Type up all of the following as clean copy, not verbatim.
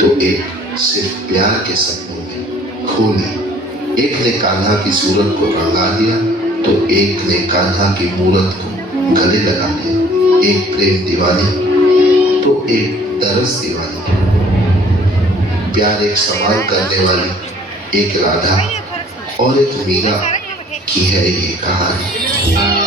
तो एक सिर्फ प्यार के सपनों में खो ली। एक ने कान्हा की सूरत को रंगा दिया तो एक ने कान्हा की मूरत को गले लगा दिया। एक प्रेम दीवानी तो एक तरस दीवानी। प्यार एक सवाल करने वाली एक राधा और एक मीरा की है ये कहानी।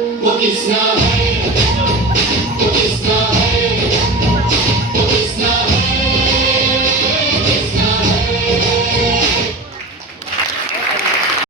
It's not